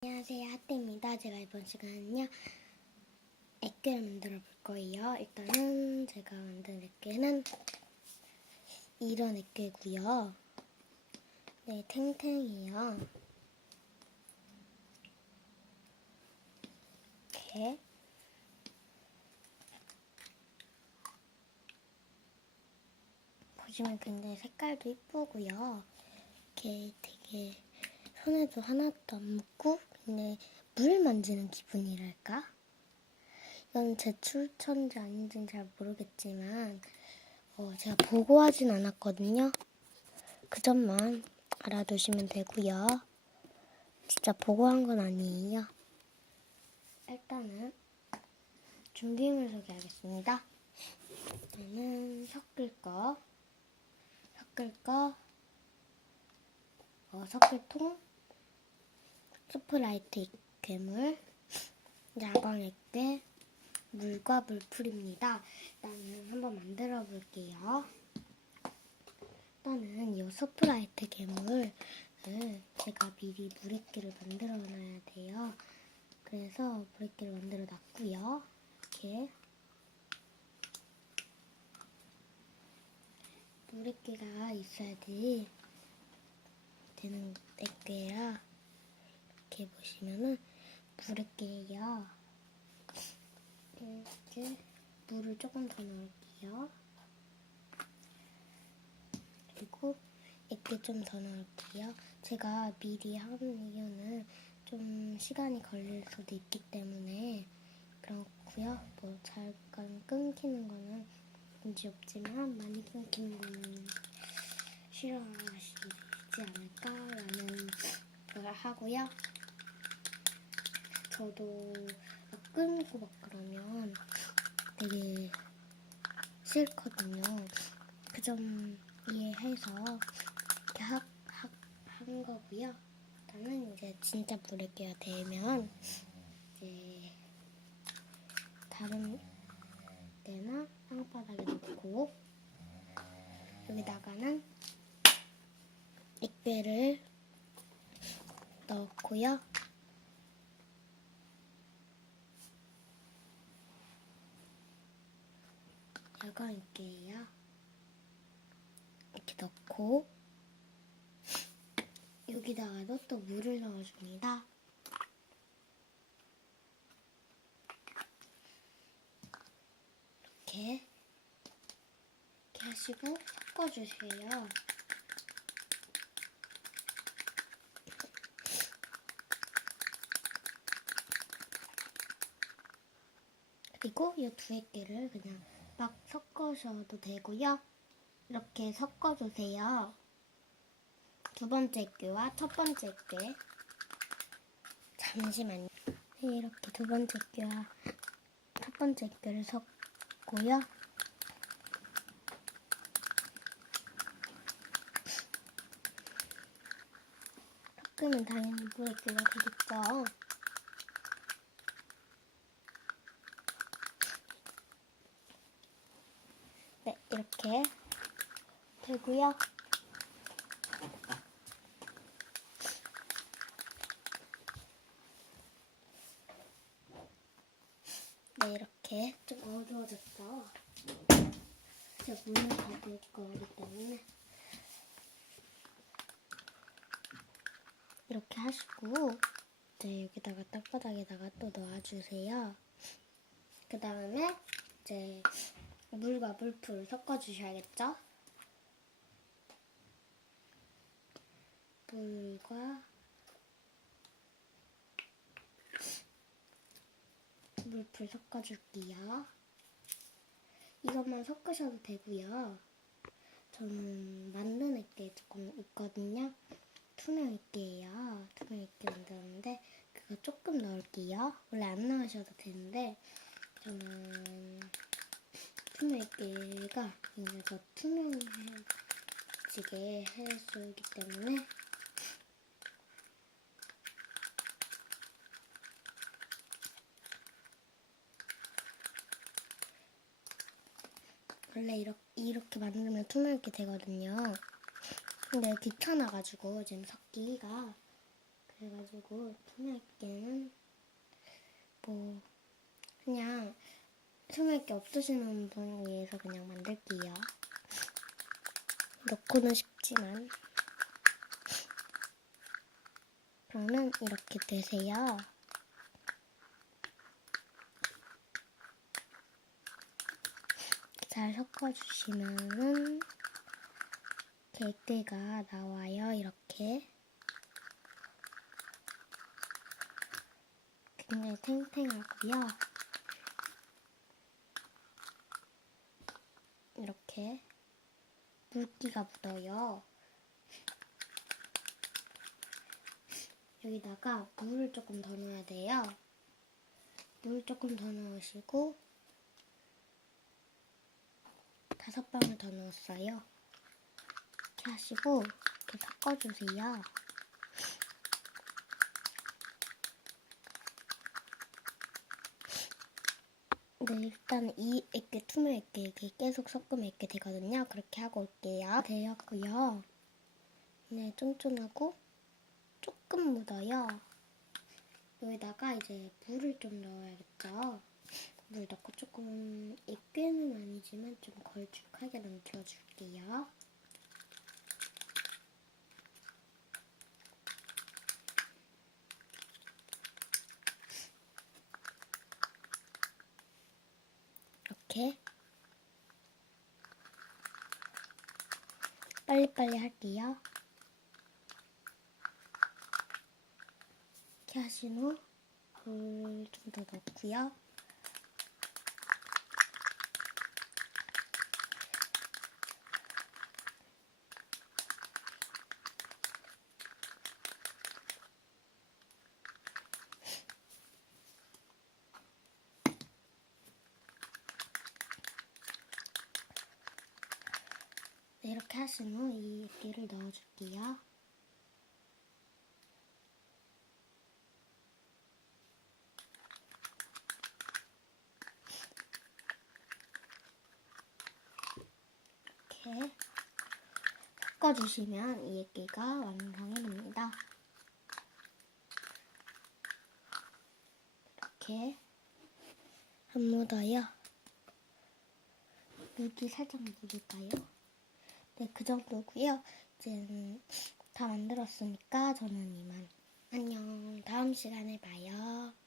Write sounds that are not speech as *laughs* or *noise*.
안녕하세요 하트입니다. 제가 이번 시간은요 액괴를 만들어 볼 거예요. 일단은 제가 만든 액괴는 이런 액괴고요. 네 탱탱이요. 이렇게 보시면 굉장히 색깔도 이쁘고요. 이렇게 되게 손에도 하나도 안 묻고 그냥 물 만지는 기분이랄까? 이건 제 추천인지 아닌지는 잘 모르겠지만 어, 제가 보고 하진 않았거든요. 그 점만 알아두시면 되고요. 진짜 보고 한 건 아니에요. 일단은 준비물 소개하겠습니다. 일단은 섞을 거, 섞을 거, 어, 섞을 통, 스프라이트 괴물, 야광 액괴, 물과 물풀입니다. 일단은 한번 만들어 볼게요. 일단은 이 스프라이트 괴물을 제가 미리 물액기를 만들어 놔야 돼요. 그래서 물액기를 만들어 놨고요. 이렇게 물액기가 있어야지 되는 액괴라 이렇게 보시면은 물액기예요. 이렇게 물을 조금 더 넣을게요. 그리고 액괴 좀더 넣을게요. 제가 미리 하는 이유는 좀 시간이 걸릴 수도 있기 때문에 그렇고요. 뭐 잠깐 끊기는 거는 문제 없지만 많이 끊기는 거는 싫어하시지 않을까라는 걸 하고요. 저도 막 끊고 막 그러면 되게 싫거든요. 그 점 이해해서 이렇게 하, 하, 한 거고요. 일단은 이제 진짜 물에게가 되면 이제 다른 데나 땅바닥에 놓고 여기다가는 액배를 넣고요. 액괴예요. 이렇게 넣고 *laughs* 여기다가도 또 물을 넣어줍니다. 이렇게 이렇게 하시고 섞어주세요. 그리고 이두 액기를 그냥 막 섞으셔도 되고요. 이렇게 섞어주세요. 두 번째 액기와 첫 번째 액기. 잠시만요. 네, 이렇게 두 번째 액기와 첫 번째 액기를 섞고요. 섞으면 당연히 물액기가 되겠죠. 네, 이렇게 되고요. 네, 이렇게 좀 어두워졌죠. 제가 문을 닫을 거기 때문에 이렇게 하시고 이제 여기다가 땅바닥에다가 또 넣어주세요. 그 다음에 이제 물과 물풀 섞어주셔야겠죠? 물과 물풀 섞어줄게요. 이것만 섞으셔도 되고요. 저는 만든 액게 조금 있거든요. 투명 액게예요. 투명 액게 만들었는데 그거 조금 넣을게요. 원래 안 넣으셔도 되는데 저는 액게가 이제 더 투명해지게 해주기 때문에 원래 이렇게, 이렇게 만들면 투명하게 되거든요. 근데 귀찮아가지고 지금 섞기가 그래가지고 투명액계는 뭐 그냥 투명액계 없으시는 분 위해서 그냥 만들게요. 넣고는 싶지만 그러면 이렇게 되세요. 잘 섞어주시면은 액대가 나와요. 이렇게 굉장히 탱탱하고요. 이렇게 물기가 묻어요. 여기다가 물을 조금 더 넣어야 돼요. 물 조금 더 넣으시고 다섯 방울 더 넣었어요. 이렇게 하시고 이렇게 섞어주세요. 네, 일단 이 액계, 투명 액계 이렇게 계속 섞으면 액계 되거든요. 그렇게 하고 올게요. 되었고요. 네, 쫀쫀하고 조금 묻어요. 여기다가 이제 물을 좀 넣어야겠죠. 물 넣고 조금 액괴는 아니지만 좀 걸쭉하게 만들어줄게요. 이렇게 빨리빨리 할게요. 이렇게 하신 후 물 좀 더 넣고요. 이렇게 하신 후이 액기를 넣어줄게요. 이렇게 섞어주시면 이 액기가 완성이 됩니다. 이렇게 안 묻어요. 물기 살짝 묻을까요? 네, 그 정도고요. 이제는 다 만들었으니까 저는 이만 안녕. 다음 시간에 봐요.